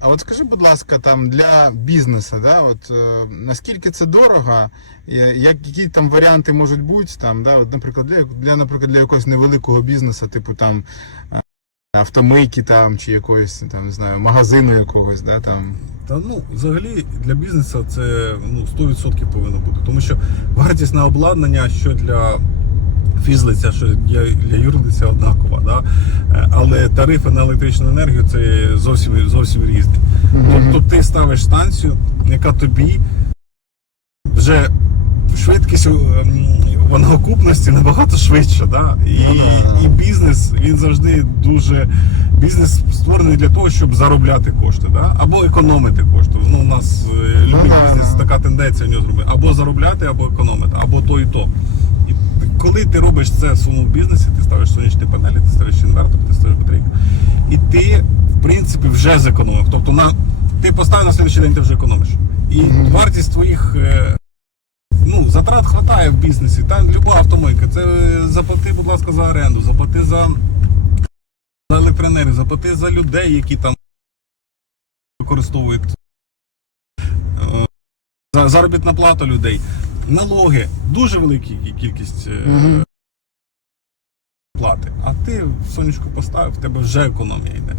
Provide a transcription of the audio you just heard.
а от скажи, будь ласка, там для бізнесу, да, от е, наскільки це дорого, як, які там варіанти можуть бути, там, да, от, наприклад, для, для, наприклад, для якогось невеликого бізнесу, типу там е, автомийки там, чи якоїсь там, не знаю, магазину якогось, да, там. Та ну, взагалі для бізнесу це ну, 100% повинно бути. Тому що вартість на обладнання, що для фізлиця, що для, для юрлиця однакова. Да? Е, Але тарифи на електричну енергію це зовсім, зовсім різні. Тобто ти ставиш станцію, яка тобі вже швидкість ем, вона окупності набагато швидше. Да? І, Ну і бізнес він завжди дуже. Бізнес створений для того, щоб заробляти кошти, да? або економити кошти. Ну, у нас е, любий бізнес така тенденція в нього зробити. Або заробляти, або економити, або то і то. Коли ти робиш це в своєму бізнесі, ти ставиш сонячні панелі, ти ставиш інвертор, ти ставиш батарейку. І ти, в принципі, вже зекономив. Тобто на ти поставив на слідчий день, ти вже економиш. І вартість твоїх е, ну, затрат хватає в бізнесі. Там люба автомийка. Це е, заплати, будь ласка, за оренду, заплати за, за електроенергію, заплати за людей, які там використовують е, заробітна плата людей, налоги, дуже велика кількість е, плати. А ти сонечко поставив, в тебе вже економія йде.